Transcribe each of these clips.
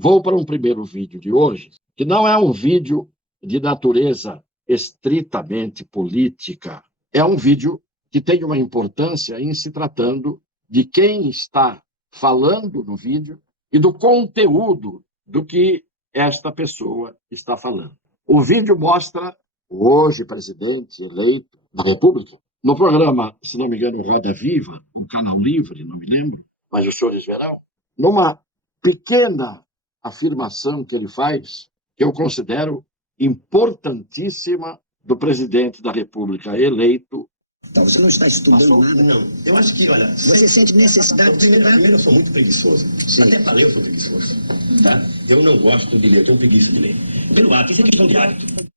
Vou para um primeiro vídeo de hoje, que não é um vídeo de natureza estritamente política. É um vídeo que tem uma importância em se tratando de quem está falando no vídeo e do conteúdo do que esta pessoa está falando. O vídeo mostra o hoje presidente eleito da República, no programa, se não me engano, Roda Viva, um canal livre, não me lembro, mas os senhores verão, numa pequena afirmação que ele faz, que eu considero importantíssima, do presidente da República eleito. Então, você não está estudando nada? Não. Eu acho que, olha... Você sente necessidade de estudar? Primeiro, eu sou muito preguiçoso. Sim. Até para ler, eu sou preguiçoso. Tá? Eu não gosto de ler, eu tenho preguiça de ler. Pelo hábito, isso é questão de hábito.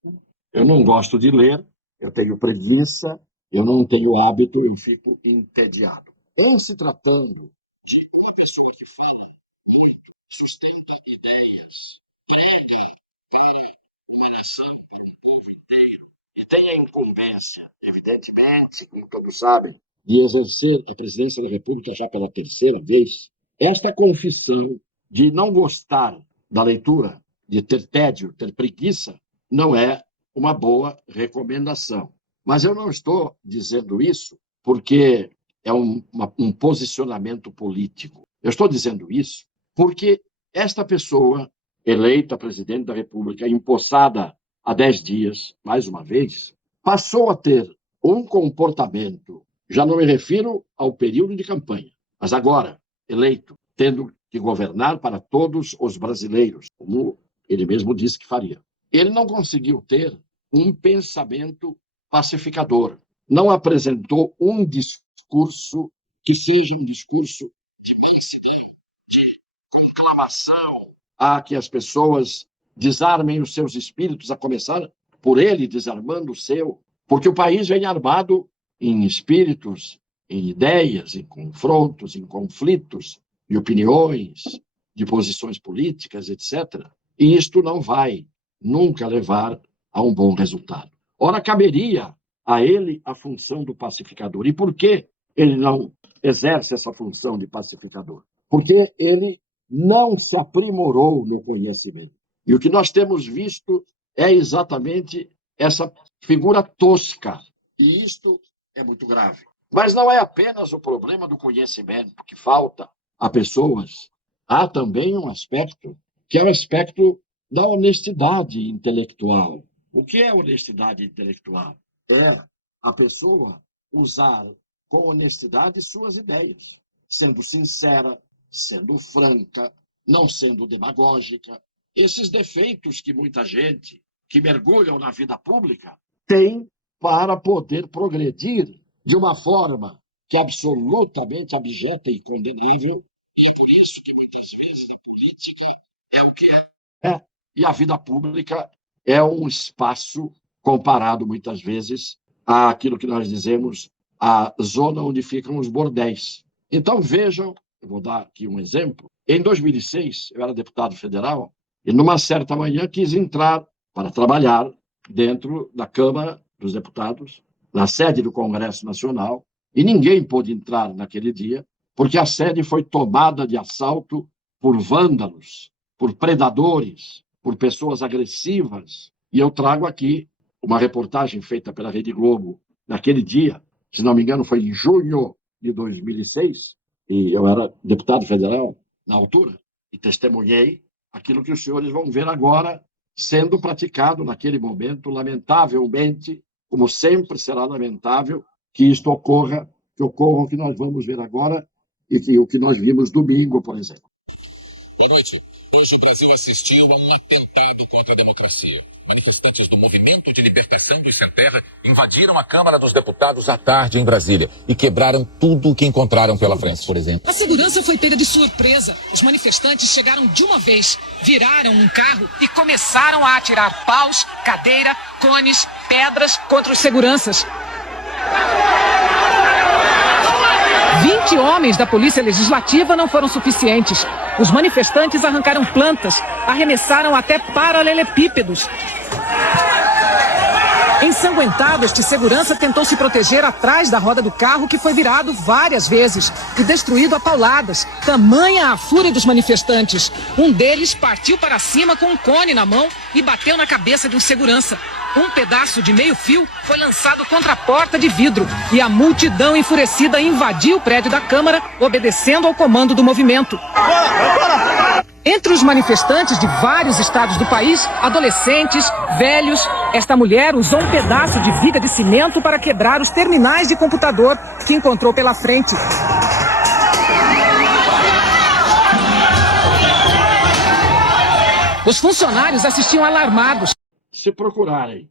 Eu não gosto de ler, eu tenho preguiça, eu não tenho hábito, eu fico entediado. Em se tratando de uma pessoa que fala muito, sustenta ideias, prega para uma nação, para um povo inteiro, e tem a incumbência, evidentemente, como todos sabem, de exercer a presidência da República já pela terceira vez, esta confissão de não gostar da leitura, de ter tédio, ter preguiça, não é uma boa recomendação. Mas eu não estou dizendo isso porque é um posicionamento político. Eu estou dizendo isso porque esta pessoa, eleita presidente da República, empossada há 10 dias, mais uma vez, passou a ter um comportamento, já não me refiro ao período de campanha, mas agora, eleito, tendo que governar para todos os brasileiros, como ele mesmo disse que faria. Ele não conseguiu ter um pensamento pacificador, não apresentou um discurso que seja um discurso de mansidão, de conclamação a que as pessoas desarmem os seus espíritos, a começar por ele desarmando o seu, porque o país vem armado em espíritos, em ideias, em confrontos, em conflitos, de opiniões, de posições políticas, etc. E isto não vai nunca levar a um bom resultado. Ora, caberia a ele a função do pacificador. E por que ele não exerce essa função de pacificador? Porque ele não se aprimorou no conhecimento. E o que nós temos visto é exatamente essa figura tosca. E isto é muito grave. Mas não é apenas o problema do conhecimento que falta a pessoas. Há também um aspecto que é o aspecto da honestidade intelectual. O que é honestidade intelectual? É a pessoa usar com honestidade suas ideias, sendo sincera, sendo franca, não sendo demagógica. Esses defeitos que muita gente que mergulham na vida pública tem para poder progredir de uma forma que é absolutamente abjeta e condenável, e é por isso que muitas vezes a política é o que é. E a vida pública é um espaço comparado, muitas vezes, àquilo que nós dizemos a zona onde ficam os bordéis. Então, vejam, eu vou dar aqui um exemplo. Em 2006, eu era deputado federal e, numa certa manhã, quis entrar para trabalhar dentro da Câmara dos Deputados, na sede do Congresso Nacional, e ninguém pôde entrar naquele dia, porque a sede foi tomada de assalto por vândalos, por predadores, por pessoas agressivas. E eu trago aqui uma reportagem feita pela Rede Globo naquele dia, se não me engano foi em junho de 2006, e eu era deputado federal na altura, e testemunhei aquilo que os senhores vão ver agora sendo praticado naquele momento, lamentavelmente, como sempre será lamentável que isto ocorra, que ocorra o que nós vamos ver agora e que o que nós vimos domingo, por exemplo. Boa noite. Hoje o Brasil assistiu a um atentado contra a democracia. Manifestantes do Movimento de Libertação de Sem Terra invadiram a Câmara dos Deputados à tarde em Brasília e quebraram tudo o que encontraram pela frente, por exemplo. A segurança foi pega de surpresa. Os manifestantes chegaram de uma vez, viraram um carro e começaram a atirar paus, cadeira, cones, pedras contra os seguranças. 20 homens da Polícia Legislativa não foram suficientes. Os manifestantes arrancaram plantas, arremessaram até paralelepípedos. Ensanguentado, este segurança tentou se proteger atrás da roda do carro, que foi virado várias vezes e destruído a pauladas. Tamanha a fúria dos manifestantes. Um deles partiu para cima com um cone na mão e bateu na cabeça de um segurança. Um pedaço de meio fio foi lançado contra a porta de vidro e a multidão enfurecida invadiu o prédio da Câmara, obedecendo ao comando do movimento. Entre os manifestantes de vários estados do país, adolescentes, velhos, esta mulher usou um pedaço de viga de cimento para quebrar os terminais de computador que encontrou pela frente. Os funcionários assistiam alarmados. Se procurarem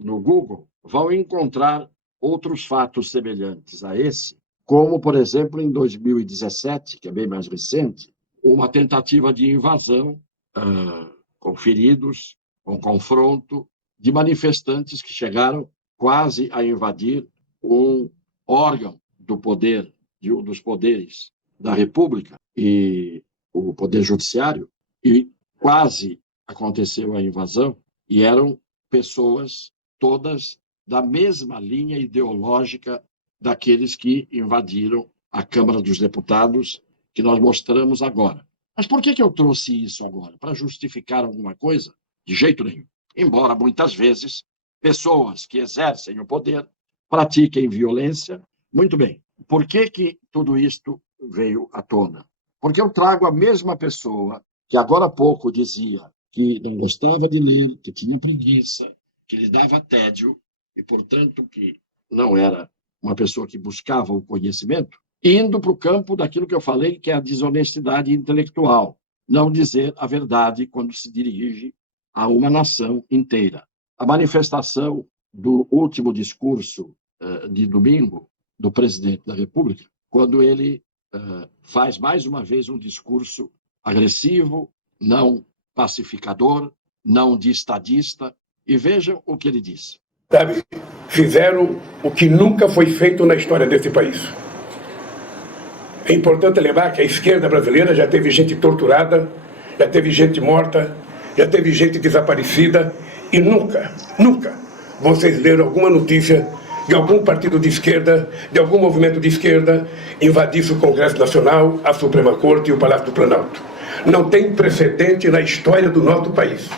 no Google, vão encontrar outros fatos semelhantes a esse, como, por exemplo, em 2017, que é bem mais recente, uma tentativa de invasão com feridos, com confronto, de manifestantes que chegaram quase a invadir um órgão do poder, de um dos poderes da República, e o Poder Judiciário, e quase aconteceu a invasão, e eram pessoas todas da mesma linha ideológica daqueles que invadiram a Câmara dos Deputados, que nós mostramos agora. Mas por que eu trouxe isso agora? Para justificar alguma coisa? De jeito nenhum. Embora, muitas vezes, pessoas que exercem o poder pratiquem violência. Muito bem. Por que tudo isto veio à tona? Porque eu trago a mesma pessoa que agora há pouco dizia que não gostava de ler, que tinha preguiça, que lhe dava tédio e, portanto, que não era uma pessoa que buscava o conhecimento, indo para o campo daquilo que eu falei, que é a desonestidade intelectual. Não dizer a verdade quando se dirige a uma nação inteira. A manifestação do último discurso de domingo do presidente da República, quando ele faz mais uma vez um discurso agressivo, não pacificador, não de estadista, e vejam o que ele disse. Sabe, fizeram o que nunca foi feito na história desse país. É importante lembrar que a esquerda brasileira já teve gente torturada, já teve gente morta, já teve gente desaparecida, e nunca vocês leram alguma notícia de algum partido de esquerda, de algum movimento de esquerda, invadisse o Congresso Nacional, a Suprema Corte e o Palácio do Planalto. Não tem precedente na história do nosso país.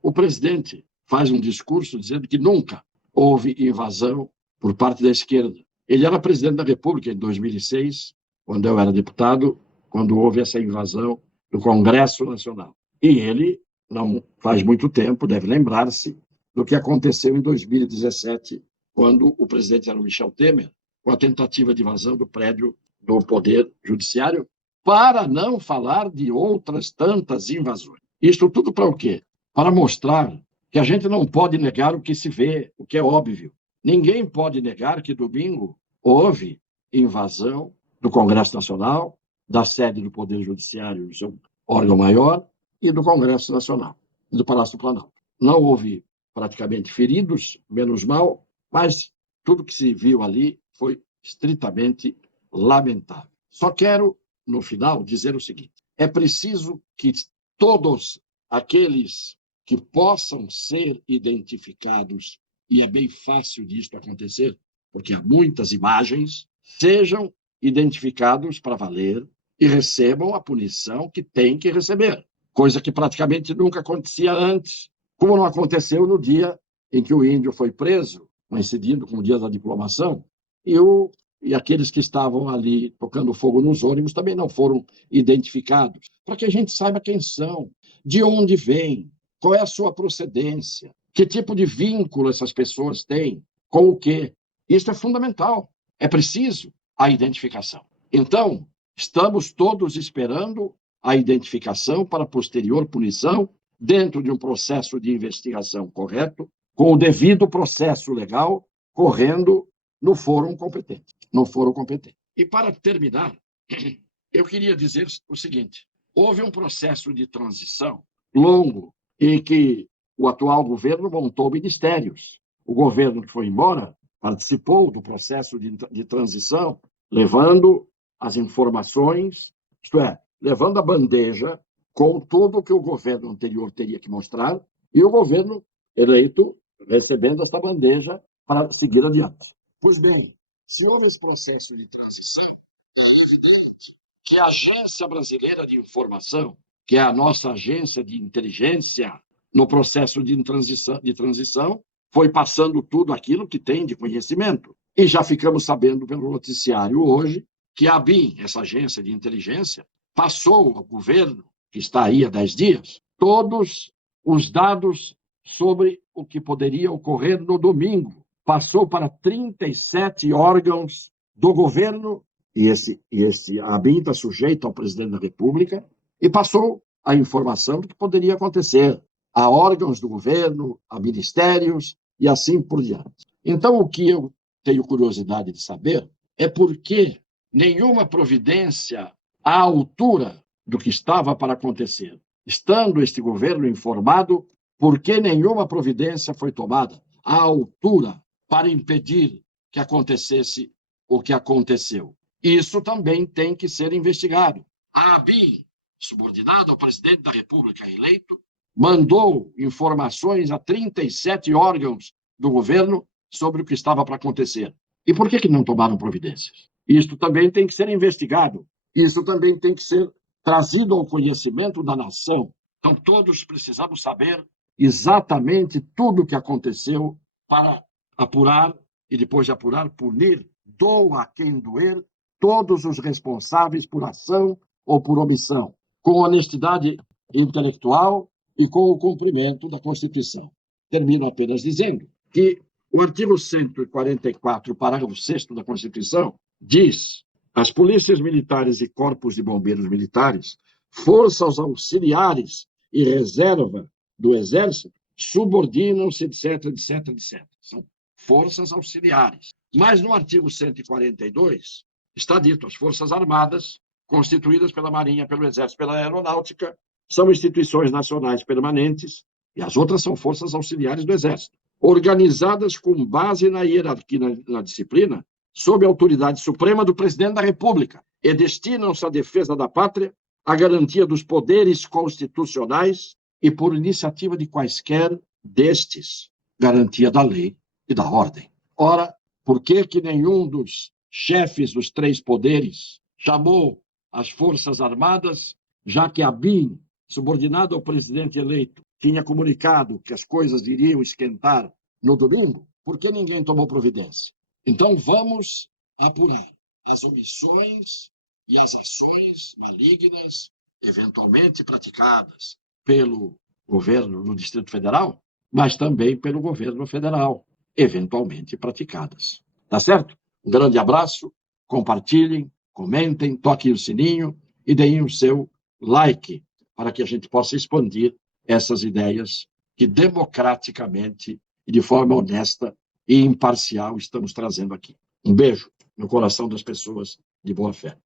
O presidente faz um discurso dizendo que nunca houve invasão por parte da esquerda. Ele era presidente da República em 2006, quando eu era deputado, quando houve essa invasão do Congresso Nacional. E ele, não faz muito tempo, deve lembrar-se do que aconteceu em 2017, quando o presidente era o Michel Temer, com a tentativa de invasão do prédio do Poder Judiciário, para não falar de outras tantas invasões. Isto tudo para o quê? Para mostrar que a gente não pode negar o que se vê, o que é óbvio. Ninguém pode negar que domingo houve invasão do Congresso Nacional, da sede do Poder Judiciário, seu órgão maior, e do Congresso Nacional, e do Palácio do Planalto. Não houve praticamente feridos, menos mal, mas tudo que se viu ali foi estritamente lamentável. Só quero, no final, dizer o seguinte: é preciso que todos aqueles que possam ser identificados, e é bem fácil disto acontecer, porque há muitas imagens, sejam identificados para valer e recebam a punição que têm que receber, coisa que praticamente nunca acontecia antes, como não aconteceu no dia em que o índio foi preso, coincidindo com o dia da diplomação, e aqueles que estavam ali tocando fogo nos ônibus também não foram identificados, para que a gente saiba quem são, de onde vêm, qual é a sua procedência, que tipo de vínculo essas pessoas têm, com o quê. Isso é fundamental. É preciso a identificação. Então, estamos todos esperando a identificação para posterior punição dentro de um processo de investigação correto, com o devido processo legal correndo no fórum competente. E para terminar, eu queria dizer o seguinte: houve um processo de transição longo em que o atual governo montou ministérios. O governo que foi embora participou do processo de transição, levando as informações, isto é, levando a bandeja com tudo que o governo anterior teria que mostrar, e o governo eleito recebendo esta bandeja para seguir adiante. Pois bem, se houve esse processo de transição, é evidente que a Agência Brasileira de Informação, que é a nossa agência de inteligência no processo de transição, foi passando tudo aquilo que tem de conhecimento. E já ficamos sabendo pelo noticiário hoje que a ABIN, essa agência de inteligência, passou ao governo, que está aí há 10 dias, todos os dados sobre o que poderia ocorrer no domingo. Passou para 37 órgãos do governo, e a ABIN está sujeito ao presidente da República, e passou a informação do que poderia acontecer a órgãos do governo, a ministérios e assim por diante. Então, o que eu tenho curiosidade de saber é por que nenhuma providência à altura do que estava para acontecer. Estando este governo informado, por que nenhuma providência foi tomada à altura para impedir que acontecesse o que aconteceu? Isso também tem que ser investigado. A ABIN, subordinada ao presidente da República eleito, mandou informações a 37 órgãos do governo sobre o que estava para acontecer. E por que não tomaram providências? Isso também tem que ser investigado. Isso também tem que ser trazido ao conhecimento da nação. Então, todos precisamos saber exatamente tudo o que aconteceu para apurar e, depois de apurar, punir, doa a quem doer, todos os responsáveis por ação ou por omissão, com honestidade intelectual e com o cumprimento da Constituição. Termino apenas dizendo que o artigo 144, parágrafo 6º da Constituição, diz: as polícias militares e corpos de bombeiros militares, forças auxiliares e reserva do Exército, subordinam-se, etc. São forças auxiliares. Mas no artigo 142 está dito: as Forças Armadas, constituídas pela Marinha, pelo Exército, pela Aeronáutica, são instituições nacionais permanentes, e as outras são forças auxiliares do Exército, organizadas com base na hierarquia, na disciplina, sob a autoridade suprema do presidente da República, e destinam-se à defesa da pátria, à garantia dos poderes constitucionais e, por iniciativa de quaisquer destes, garantia da lei e da ordem. Ora, por que nenhum dos chefes dos 3 poderes chamou as Forças Armadas, já que a ABIN, subordinada ao presidente eleito, tinha comunicado que as coisas iriam esquentar no domingo? Por que ninguém tomou providência? Então, vamos apurar as omissões e as ações malignas, eventualmente praticadas pelo governo no Distrito Federal, mas também pelo governo federal, eventualmente praticadas. Tá certo? Um grande abraço, compartilhem, comentem, toquem o sininho e deem o seu like para que a gente possa expandir essas ideias que democraticamente e de forma honesta e imparcial estamos trazendo aqui. Um beijo no coração das pessoas de boa fé.